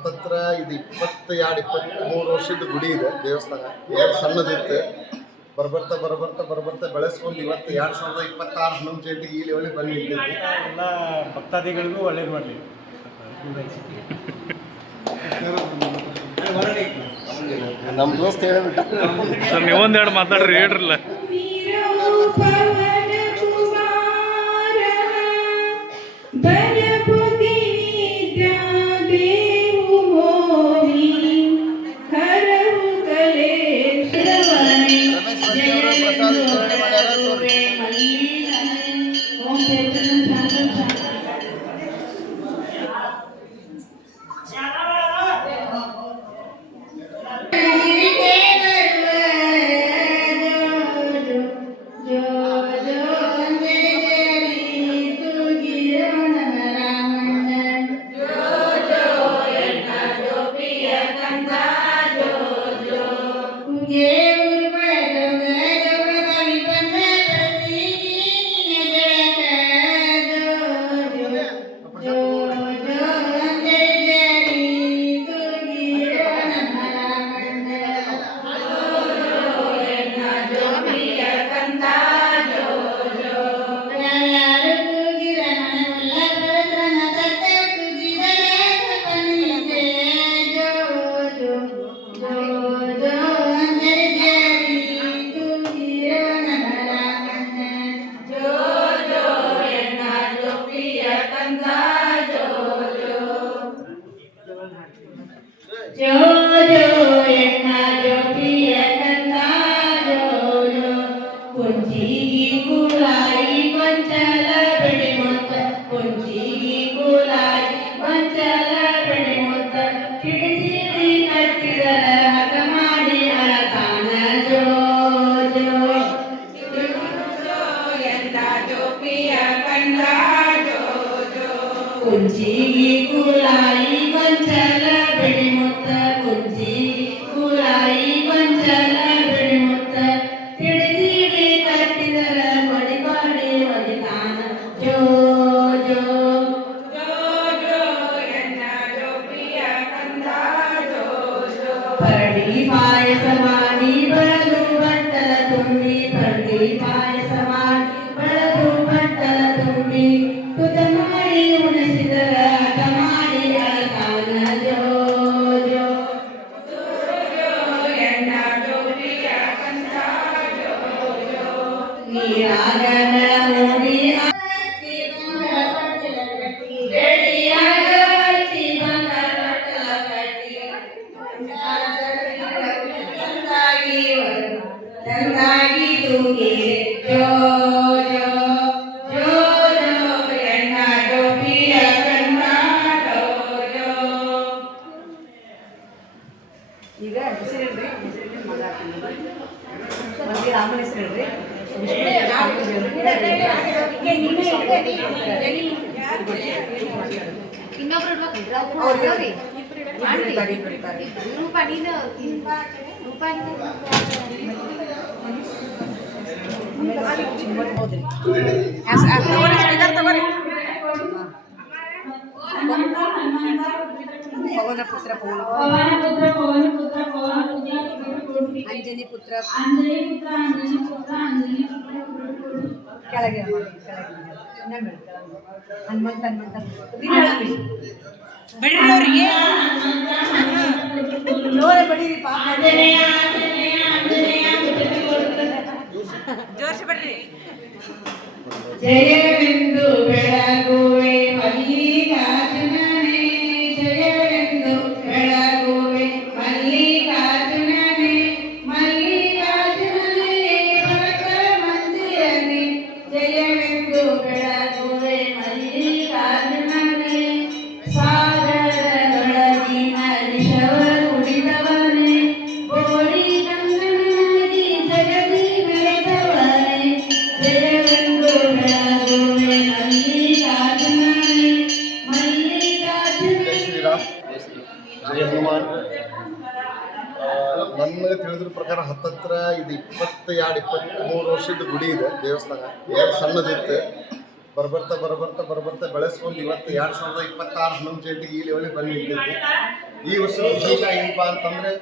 ಹತ್ತತ್ರ ಇದು 22-23 ವರ್ಷದ ಗುಡಿ ಇದೆ. ದೇವಸ್ಥಾನ ಸಣ್ಣದಿತ್ತು. ಬರ್ಬರ್ತಾ ಬೆಳೆಸ್ಕೊಂಡು ಇವತ್ತು 2026 ಹನುಮ ಜಯಂತಿಗೆ ಈ ಲೆವೆಲಿಗೆ ಬಂದು ನಿಂತೈತಿ. ಎಲ್ಲ ಭಕ್ತಾದಿಗಳಿಗೂ ಒಳ್ಳೇದು ಮಾಡಲಿ. ನಮ್ಮ ದೋಸ್ತ ಹೇಳಿಬಿಟ್ಟ ಸರ್ ನೀವೊಂದೆರಡು ಮಾತಾಡ್ರಿ ಹೇಳ್ರಲ್ಲ. ಈಗ ಹೆಸರಿಲ್ರಿ ರಾಮನ ಹೆಸರಿಲ್ರಿ ಪವನ ಪುತ್ರ ಅಂಜನಿ ಪುತ್ರ ಕೆಳಗೆ ಹನುಮಂತ ಬಿಡ್ರಿ ಅವರಿಗೆ ಬಡೀರಿ ಜೋರ್ಸಿ ಬಿಡ್ರಿ. ಜಯವೆಂದು ಬೆಳಗುವೆ ಮಲ್ಲಿಕಾರ್ಜುನನೇ, ಜಯವೆಂದು ಬೆಳಗುವೆ ಮಲ್ಲಿಕಾರ್ಜುನನೇ, ಮಲ್ಲಿಕಾರ್ಜುನನೇ ಭಕ್ತ ಮಂದಿರನೇ, ಜಯವೆಂದು ಬೆಳಗುವೆ ಮಲ್ಲಿಕಾರ್ಜುನನೇ, ಸಾಗರದೊಳಗಿನ ವಿಷವ ಕುಡಿದವನೇ, ಗೋಳಿ ಗಂಗನಾಗಿ ಜಗದಿ ಮೆರೆದವನೇ, ಜಯವೆಂದು ಬೆಳಗುವೆ ಮಲ್ಲಿಕಾರ್ಜುನನೇ, ಮಲ್ಲಿಕಾರ್ಜುನನೇ. ಜಯ ಹನುಮಾನ್. ನನಗೆ ತಿಳಿದ್ರ ಪ್ರಕಾರ ಹತ್ತತ್ರ ಇದು 22-23 ವರ್ಷದ ಗುಡಿ ಇದೆ. ದೇವಸ್ಥಾನ ಸಣ್ಣದಿತ್ತು. ಬರ್ಬರ್ತಾ ಬೆಳೆಸ್ಕೊಂಡು ಇವತ್ತು 2026 ಹನುಮ ಜಯಂತಿಗೆ ಈ ಲೆವೆಲಿಗೆ ಬಂದು ನಿಂತೈತಿ. ಈ ವರ್ಷದ ವಿಶೇಷ ಏನಪ್ಪ ಅಂತಂದರೆ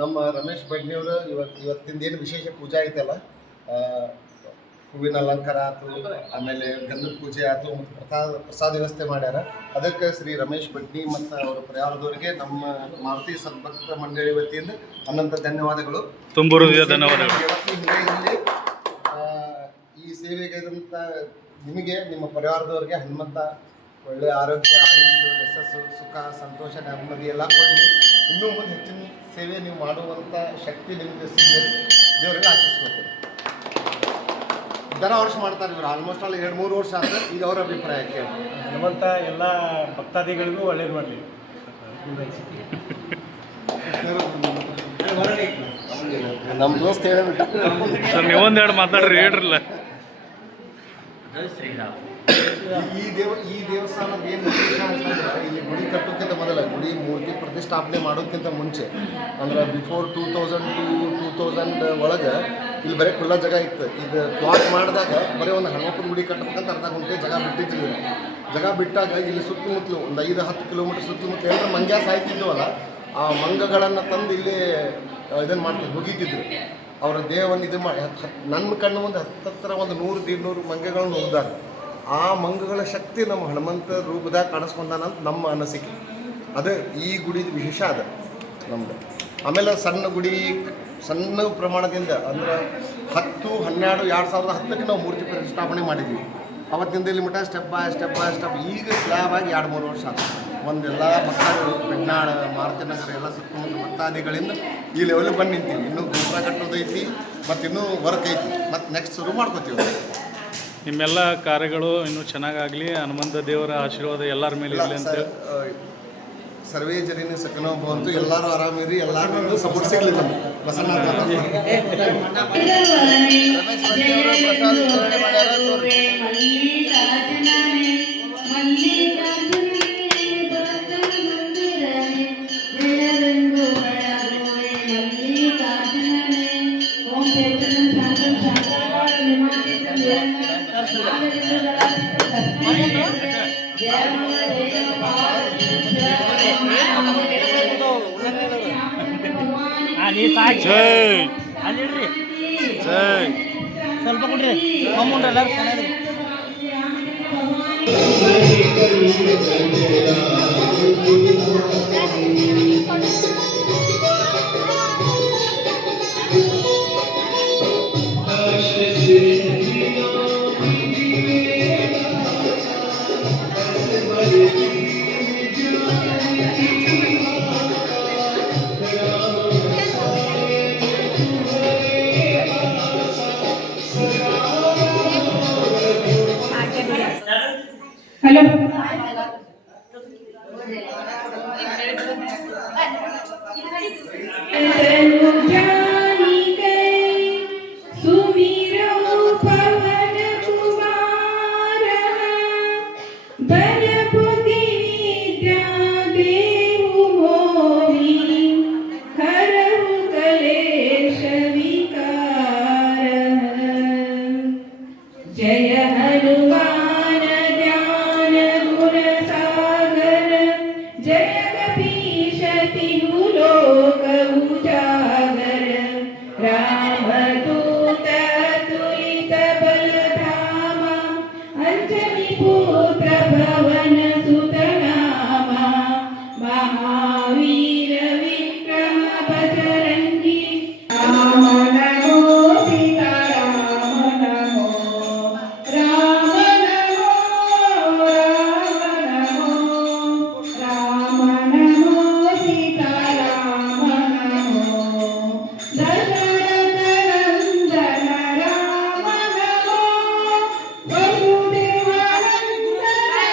ನಮ್ಮ ರಮೇಶ್ ಬಡ್ನಿಯವರು ಇವತ್ತಿಂದ ಏನು ವಿಶೇಷ ಪೂಜೆ ಐತಲ್ಲ, ಹೂವಿನ ಅಲಂಕಾರ ಆಯ್ತು, ಆಮೇಲೆ ಗಂಧದ ಪೂಜೆ ಆಯ್ತು, ಮತ್ತು ಪ್ರಸಾದ ವ್ಯವಸ್ಥೆ ಮಾಡ್ಯಾರ. ಅದಕ್ಕೆ ಶ್ರೀ ರಮೇಶ್ ಬಡ್ನಿ ಮತ್ತು ಅವರ ಪರಿವಾರದವರಿಗೆ ನಮ್ಮ ಮಾರುತಿ ಸದ್ಭಕ್ತ ಮಂಡಳಿ ವತಿಯಿಂದ ಅನಂತ ಧನ್ಯವಾದಗಳು. ತುಂಬ ಧನ್ಯವಾದಗಳು. ಇಲ್ಲಿ ಈ ಸೇವೆಗೆ ನಿಮಗೆ ನಿಮ್ಮ ಪರಿವಾರದವರಿಗೆ ಹನುಮಂತ ಒಳ್ಳೆಯ ಆರೋಗ್ಯ, ಆಯುಷ್ಯ, ಯಶಸ್ಸು, ಸುಖ, ಸಂತೋಷ, ನೆಮ್ಮದಿ ಎಲ್ಲ ಕೊಡಲಿ. ಇನ್ನೂ ಮುಂದೆ ಹೆಚ್ಚಿನ ಸೇವೆ ನೀವು ಮಾಡುವಂಥ ಶಕ್ತಿ ನಿಮಗೆ ಸಿಗಲಿ ದೇವರಿಗೆ ಆಶಿಸ್ಕೊಳ್ತೀನಿ. ದರ ವರ್ಷ ಮಾಡ್ತಾರೆ ಇವರು, ಆಲ್ಮೋಸ್ಟ್ ಆಲ್ 2-3 ವರ್ಷ ಆದ್ರೆ. ಈಗ ಅವರ ಅಭಿಪ್ರಾಯ ಕೇಳಿ. ಹನುಮಂತ ಎಲ್ಲ ಭಕ್ತಾದಿಗಳಿಗೂ ಒಳ್ಳೇದು ಮಾಡಲಿ. ನಮ್ಮ ದೋಸ್ತ ಹೇಳಿಬಿಟ್ಟ. ಸರ್ ನೀವೊಂದೆರಡು ಮಾತಾಡ್ರಿ, ಹೇಳ್ರಲ್ಲ. ಈ ದೇವಸ್ಥಾನದ ಏನು ವಿಶೇಷ ಅಂತಂದ್ರೆ, ಇಲ್ಲಿ ಗುಡಿ ಕಟ್ಟೋಕ್ಕಿಂತ ಮೊದಲ ಗುಡಿ ಮೂರ್ತಿ ಪ್ರತಿಷ್ಠಾಪನೆ ಮಾಡೋಕ್ಕಿಂತ ಮುಂಚೆ ಅಂದ್ರೆ ಬಿಫೋರ್ 2000 ಒಳಗೆ ಇಲ್ಲಿ ಬರೀ ಖುಲ್ಲಾ ಜಾಗ ಇತ್ತು. ಇದು ಪ್ಲಾಟ್ ಮಾಡಿದಾಗ ಬರೀ ಒಂದು ಹನುಮಪ್ಪನ ಗುಡಿ ಕಟ್ಟಬೇಕಂತ ಅರ್ಧ ಗಂಟೆ ಜಾಗ ಬಿಟ್ಟಿದ್ರು. ಜಾಗ ಬಿಟ್ಟಾಗ ಇಲ್ಲಿ ಸುತ್ತಮುತ್ತಲು ಒಂದು 5-10 ಕಿಲೋಮೀಟರ್ ಸುತ್ತಮುತ್ತಲು ಎಲ್ಲರೂ ಮಂಗ್ಯ ಸಾಯ್ತಿದ್ವಲ್ಲ, ಆ ಮಂಗಗಳನ್ನು ತಂದು ಇಲ್ಲಿ ಇದನ್ನು ಮಾಡ್ತಿದ್ರು, ಹೋಗಿದ್ದಿದ್ರು. ಅವರ ದೇಹವನ್ನು ಇದು ಮಾಡಿ ನನ್ನ ಕಣ್ಣು ಮುಂದೆ ಹತ್ತಿರ ಒಂದು 100-150 ಮಂಗಗಳನ್ನು ಹೋಗಿದ್ದಾರೆ. ಆ ಮಂಗಗಳ ಶಕ್ತಿ ನಮ್ಮ ಹನುಮಂತ ರೂಪದಾಗ ಕಾಣಿಸ್ಕೊಂಡಾನಂತ ನಮ್ಮ ಅನಿಸಿಕೆ. ಅದು ಈ ಗುಡಿದ ವಿಶೇಷ ಅದ ನಮ್ದು. ಆಮೇಲೆ ಸಣ್ಣ ಗುಡಿ ಸಣ್ಣ ಪ್ರಮಾಣದಿಂದ ಅಂದ್ರೆ 2010 ನಾವು ಮೂರ್ತಿ ಪ್ರತಿಷ್ಠಾಪನೆ ಮಾಡಿದ್ವಿ. ಅವತ್ತಿಂದ ಇಲ್ಲಿ ಮಟ್ಟ ಸ್ಟೆಪ್ ಬೈ ಸ್ಟೆಪ್ ಈಗ ಸ್ಲ್ಯಾಬ್ ಆಗಿ 2-3 ವರ್ಷ ಆಯ್ತು. ಒಂದೆಲ್ಲ ಭಕ್ತಾದಿಗಳು ಬೆಡ್ನಾಳ, ಮಾರುತಿನಗರ ಎಲ್ಲ ಸುತ್ತಮುತ್ತ ಭಕ್ತಾದಿಗಳಿಂದ ಈ ಲೆವೆಲಿಗೆ ಬಂದು ನಿಂತೀವಿ. ಇನ್ನೂ ಗೋಪುರ ಕಟ್ಟೋದೈತಿ ಮತ್ತು ಇನ್ನೂ ವರ್ಕ್ ಐತಿ, ಮತ್ತು ನೆಕ್ಸ್ಟ್ ಶುರು ಮಾಡ್ಕೋತೀವಿ. ನಿಮ್ಮೆಲ್ಲ ಕಾರ್ಯಗಳು ಇನ್ನೂ ಚೆನ್ನಾಗಾಗಲಿ, ಹನುಮಂತ ದೇವರ ಆಶೀರ್ವಾದ ಎಲ್ಲರ ಮೇಲೆ ಇರಲಿ ಅಂತ. ಸರ್ವೇ ಜನಿನ ಸಕನೋ ಭವಂತು, ಎಲ್ಲರೂ ಆರಾಮಿರಿ, ಎಲ್ಲರೂ ಸಪೋರ್ಟ್ ಸಿಗಲಿ. ನಮ್ಗೆ ಪ್ರಸನ್ನ ಜೈ ಜೈ. ಸ್ವಲ್ಪ ಕೊಡ್ರಿ ಅಮೌಂಟ್ ಎಲ್ಲ ಚೆನ್ನಾಗಿ. ಹಲೋ ಸುಮಿರೋ ಪವನ ಕುಮಾರ ಬಲ ಬುದ್ಧಿ ವಿದ್ಯಾ ದೇವು ಮೋಹಿ ಹರವು ಕಲೇಶ ವಿಕಾರ. ಜಯ ಹನುಮಾನ ಜ್ಞಾನ ಗುಣ ಸಾಗರ, ಜಯ ಕಪೀಶ ತಿಹು ಲೋಕ ಉಜಾಗರ. ರಾಮದೂತ ತುಲಿತ ಬಲಧಾಮ, ಅಂಜನಿ ಪುತ್ರ ಭವನ ಸುತ ನಾಮ. ಮಹಾವೀರ ವಿಕ್ರಮ ಬಜರಂಗಿ, ರಾಮ ನಮೋ ಸೀತಾ ರಾಮ ನಮೋ. ರಾಮ ನಮೋ ರಾಮ ನಮೋ ಸೀತಾ ರಾಮ ನಮೋ. ದಶರಥ ನಂದನ ರಾಮ ನಮೋ, ವಸುದೇವ ನಂದನ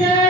ಸ